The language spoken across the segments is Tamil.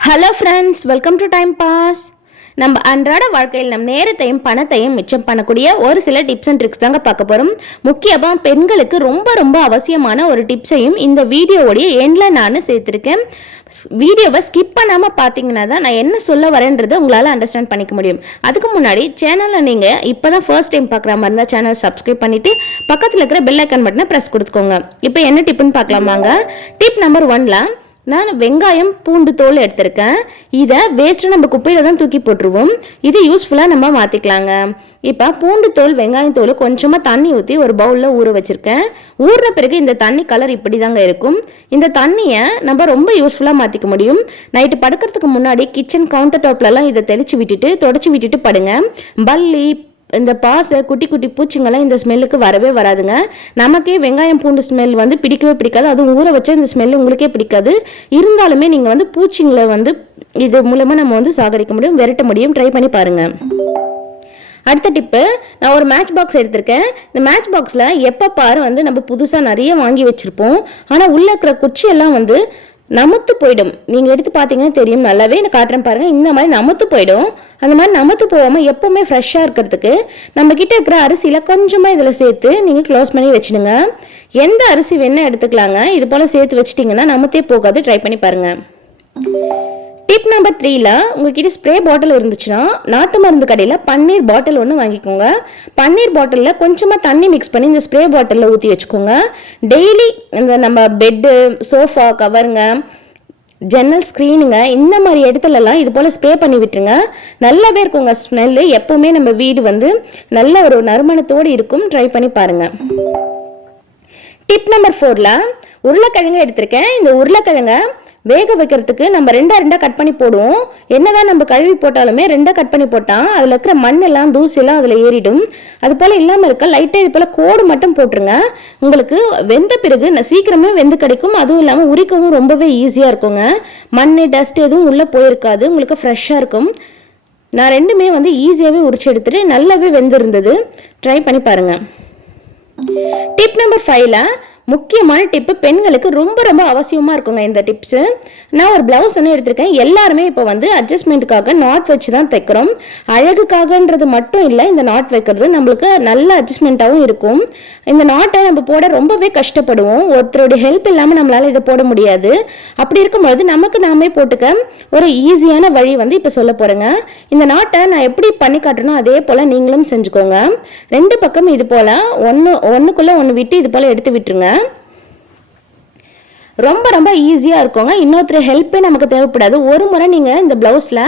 Hello friends welcome to time pass நம்ம அன்றாட வாழ்க்கையில் நம் நேரத்தையும் பணத்தையும் மிச்சம் பண்ணக்கூடிய ஒரு சில டிப்ஸ் அண்ட் ட்ரிக்ஸ் தாங்க பார்க்க போகிறோம் முக்கியமாக பெண்களுக்கு ரொம்ப ரொம்ப அவசியமான ஒரு டிப்ஸையும் இந்த வீடியோவுடைய எண்டில் நான் சேர்த்துருக்கேன். வீடியோவை ஸ்கிப் பண்ணாமல் பார்த்தீங்கன்னா தான் நான் என்ன சொல்ல வரேன்றதை உங்களால் அண்டர்ஸ்டாண்ட் பண்ணிக்க முடியும். அதுக்கு முன்னாடி சேனலை நீங்கள் இப்போ தான் ஃபர்ஸ்ட் டைம் பார்க்குற மாதிரி இருந்தால் சேனல் சப்ஸ்கிரைப் பண்ணிவிட்டு பக்கத்தில் இருக்கிற பெல் ஐக்கன் பட்டனை ப்ரெஸ் கொடுத்துக்கோங்க. இப்போ என்ன டிப்புன்னு பார்க்கலாமாங்க? டிப் நம்பர் ஒன்னில் நான் வெங்காயம் பூண்டு தோல் எடுத்திருக்கேன். இதை வேஸ்ட்டு நம்ம குப்பையில் தான் தூக்கி போட்டுருவோம். இது யூஸ்ஃபுல்லாக நம்ம மாற்றிக்கலாங்க இப்போ பூண்டு தோல் வெங்காயம் தோல் கொஞ்சமாக தண்ணி ஊற்றி ஒரு பவுலில் ஊற வச்சுருக்கேன். ஊறின பிறகு இந்த தண்ணி கலர் இப்படி தாங்க இருக்கும். இந்த தண்ணியை நம்ம ரொம்ப யூஸ்ஃபுல்லாக மாற்றிக்க முடியும். நைட்டு படுக்கிறதுக்கு முன்னாடி கிச்சன் கவுண்டர் டாப்லலாம் இதை தெளித்து விட்டுட்டு தொடச்சி விட்டுட்டு படுங்க. பல்லி இந்த பாசை குட்டி குட்டி பூச்சிங்கெல்லாம் இந்த ஸ்மெல்லுக்கு வரவே வராதுங்க. நமக்கே வெங்காயம் பூண்டு ஸ்மெல் வந்து பிடிக்கவே பிடிக்காது. அதுவும் ஊற வச்சா இந்த ஸ்மெல் உங்களுக்கே பிடிக்காது. இருந்தாலுமே நீங்கள் வந்து பூச்சிங்களை வந்து இது மூலமாக நம்ம வந்து சாகடிக்க முடியும் விரட்ட முடியும். ட்ரை பண்ணி பாருங்கள் அடுத்த டிப்பு நான் ஒரு மேட்ச் பாக்ஸ் எடுத்திருக்கேன். இந்த மேட்ச் பாக்ஸில் எப்போ பாரு வந்து நம்ம புதுசாக நிறைய வாங்கி வச்சுருப்போம். ஆனால் உள்ளே இருக்கிற குச்சியெல்லாம் வந்து நமத்து போயிடும். நீங்கள் எடுத்து பார்த்தீங்கன்னா தெரியும். நல்லாவே நான் காட்டுறேன் பாருங்கள் இந்த மாதிரி நமத்து போயிடும். அந்த மாதிரி நமத்து போகாமல் எப்போவுமே ஃப்ரெஷ்ஷாக இருக்கிறதுக்கு நம்ம கிட்ட இருக்கிற அரிசியில் கொஞ்சமாக இதில் சேர்த்து நீங்கள் க்ளோஸ் பண்ணி வச்சுடுங்க. எந்த அரிசி வேணால் எடுத்துக்கலாங்க. இது போல் சேர்த்து வச்சிட்டிங்கன்னா நமத்தே போகாது. ட்ரை பண்ணி பாருங்கள் டிப் நம்பர் த்ரீல உங்ககிட்ட ஸ்ப்ரே பாட்டில் இருந்துச்சுன்னா நாட்டு மருந்து கடையில் பன்னீர் பாட்டில் ஒன்று வாங்கிக்கோங்க. பன்னீர் பாட்டிலில் கொஞ்சமாக தண்ணி மிக்ஸ் பண்ணி இந்த ஸ்ப்ரே பாட்டிலில் ஊற்றி வச்சுக்கோங்க. டெய்லி இந்த நம்ம பெட்டு சோஃபா கவருங்க ஜன்னல் ஸ்க்ரீனுங்க இந்த மாதிரி இடத்துலலாம் இது போல் ஸ்ப்ரே பண்ணி விட்டுருங்க. நல்லாவே இருக்குங்க ஸ்மெல்லு எப்போவுமே நம்ம வீடு வந்து நல்ல ஒரு நறுமணத்தோடு இருக்கும். ட்ரை பண்ணி பாருங்கள் டிப் நம்பர் ஃபோரில் உருளைக்கிழங்கு எடுத்திருக்கேன். இந்த உருளைக்கிழங்கை வேக வைக்கிறதுக்கு நம்ம ரெண்டாக ரெண்டாக கட் பண்ணி போடுவோம். என்னதான் நம்ம கழுவி போட்டாலுமே ரெண்டாக கட் பண்ணி போட்டால் அதில் இருக்கிற மண்ணெல்லாம் தூசிலாம் தூசியெல்லாம் அதில் ஏறிடும். அது போல் இல்லாமல் இருக்க லைட்டாக இது போல் கோடு மட்டும் போட்டுருங்க. உங்களுக்கு வெந்த பிறகு சீக்கிரமே வெந்து கிடைக்கும். அதுவும் இல்லாமல் உரிக்கவும் ரொம்பவே ஈஸியாக இருக்குங்க. மண் டஸ்ட் எதுவும் உள்ளே போயிருக்காது. உங்களுக்கு ஃப்ரெஷ்ஷாக இருக்கும். நான் ரெண்டுமே வந்து ஈஸியாகவே உரிச்சு எடுத்துகிட்டு நல்லாவே வெந்திருந்தது. ட்ரை பண்ணி பாருங்கள் டிப் நம்பர் ஃபைவ்ல முக்கியமான டிப்பு பெண்களுக்கு ரொம்ப ரொம்ப அவசியமாக இருக்குங்க இந்த டிப்ஸு நான் ஒரு ப்ளவுஸ் ஒன்று எடுத்திருக்கேன். எல்லாருமே இப்போ வந்து அட்ஜஸ்ட்மெண்ட்டுக்காக நாட் வச்சு தான் தைக்கிறோம். அழகுக்காகன்றது மட்டும் இல்லை இந்த நாட் வைக்கிறது நம்மளுக்கு நல்ல அட்ஜஸ்ட்மெண்ட்டாகவும் இருக்கும். இந்த நாட்டை நம்ம போட ரொம்பவே கஷ்டப்படுவோம். ஒருத்தருடைய ஹெல்ப் இல்லாமல் நம்மளால் இதை போட முடியாது. அப்படி இருக்கும்போது நமக்கு நாமே போட்டுக்க ஒரு ஈஸியான வழி வந்து இப்போ சொல்ல போகிறேங்க இந்த நாட்டை நான் எப்படி பண்ணி காட்டணும் அதே போல் நீங்களும் செஞ்சுக்கோங்க. ரெண்டு பக்கம் இது போல் ஒன்று ஒன்றுக்குள்ளே ஒன்று விட்டு இது போல் எடுத்து விட்டுருங்க. ரொம்ப ரொம்ப ஈஸியாக இருக்குங்க. இன்னொருத்தர் ஹெல்ப்பே நமக்கு தேவைப்படாது. ஒரு முறை நீங்கள் இந்த ப்ளவுஸில்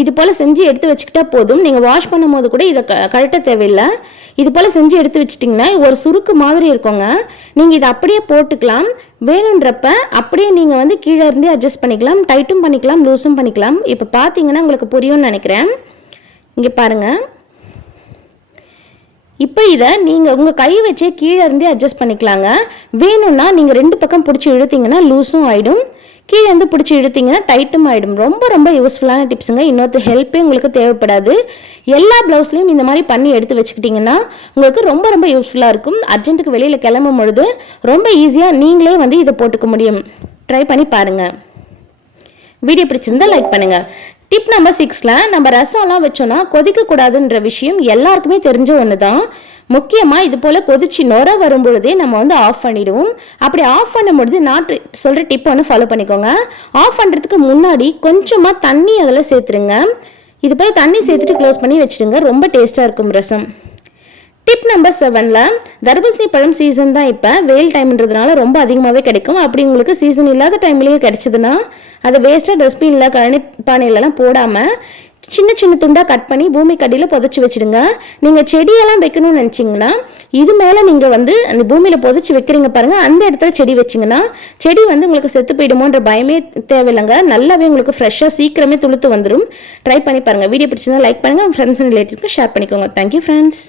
இது போல் செஞ்சு எடுத்து வச்சுக்கிட்டா போதும். நீங்கள் வாஷ் பண்ணும்போது கூட இதை க கழட்ட தேவையில்லை. இது போல் செஞ்சு எடுத்து வச்சிட்டிங்கன்னா ஒரு சுருக்கு மாதிரி இருக்குங்க. நீங்கள் இதை அப்படியே போட்டுக்கலாம். வேணுன்றப்ப அப்படியே நீங்கள் வந்து கீழே இருந்தே அட்ஜஸ்ட் பண்ணிக்கலாம். டைட்டும் பண்ணிக்கலாம் லூஸும் பண்ணிக்கலாம். இப்போ பார்த்தீங்கன்னா உங்களுக்கு புரியும்னு நினைக்கிறேன். இங்கே பாருங்கள் இப்போ இதை நீங்கள் உங்கள் கை வச்சே கீழே இருந்தே அட்ஜஸ்ட் பண்ணிக்கலாங்க. வேணும்னா நீங்கள் ரெண்டு பக்கம் பிடிச்சி இழுத்தீங்கன்னா லூஸும் ஆகிடும் கீழே இருந்து பிடிச்சி இழுத்தீங்கன்னா டைட்டும் ஆகிடும் ரொம்ப ரொம்ப யூஸ்ஃபுல்லான டிப்ஸுங்க இன்னொருத்த ஹெல்ப்பே உங்களுக்கு தேவைப்படாது. எல்லா ப்ளவுஸ்லையும் இந்த மாதிரி பண்ணி எடுத்து வச்சுக்கிட்டிங்கன்னா உங்களுக்கு ரொம்ப ரொம்ப யூஸ்ஃபுல்லாக இருக்கும். அர்ஜென்ட்டுக்கு வெளியில் கிளம்பும் பொழுது ரொம்ப ஈஸியாக நீங்களே வந்து இதை போட்டுக்க முடியும். ட்ரை பண்ணி பாருங்கள் வீடியோ பிடிச்சிருந்தா லைக் பண்ணுங்கள் டிப் நம்பர் சிக்ஸில் நம்ம ரசம்லாம் வச்சோன்னா கொதிக்கக்கூடாதுன்ற விஷயம் எல்லாருக்குமே தெரிஞ்ச ஒன்று தான் முக்கியமாக இது போல் கொதிச்சு நுர வரும்பொழுதே நம்ம வந்து ஆஃப் பண்ணிடுவோம். அப்படி ஆஃப் பண்ணும்பொழுது நான் சொல்கிற டிப் ஒன்று ஃபாலோ பண்ணிக்கோங்க. ஆஃப் பண்ணுறதுக்கு முன்னாடி கொஞ்சமாக தண்ணி அதில் சேர்த்துருங்க. இது போல் தண்ணி சேர்த்துட்டு க்ளோஸ் பண்ணி வச்சுடுங்க. ரொம்ப டேஸ்ட்டாக இருக்கும் ரசம். டிப் நம்பர் செவனில் தர்பூசணி பழம் சீசன் தான் இப்போ. வெயில் டைம்ன்றதுனால ரொம்ப அதிகமாகவே கிடைக்கும். அப்படி உங்களுக்கு சீசன் இல்லாத டைம்லேயே கிடைச்சதுன்னா அதை வேஸ்ட்டாக டஸ்ட்பினில் கழனி பானையிலலாம் போடாமல் சின்ன சின்ன துண்டாக கட் பண்ணி பூமி கடியில் புதைச்சி வச்சுடுங்க. நீங்கள் செடியெல்லாம் வைக்கணும்னு நினச்சிங்கன்னா இது மேலே நீங்கள் வந்து அந்த பூமியில் புதைச்சி வைக்கிறீங்க பாருங்கள் அந்த இடத்துல செடி வச்சிங்கன்னா செடி வந்து உங்களுக்கு செத்து போயிடுமோன்ற பயமே தேவையில்லைங்க. நல்லாவே உங்களுக்கு ஃப்ரெஷ்ஷாக சீக்கிரமே துளுத்து வந்துடும் ட்ரை பண்ணி பாருங்கள் வீடியோ பிடிச்சிருந்தா லைக் பண்ணுங்கள் ஃப்ரெண்ட்ஸ் அண்ட் ரிலேட்டிவ்ஸ்க்கு ஷேர் பண்ணிக்கோங்க. Thank you friends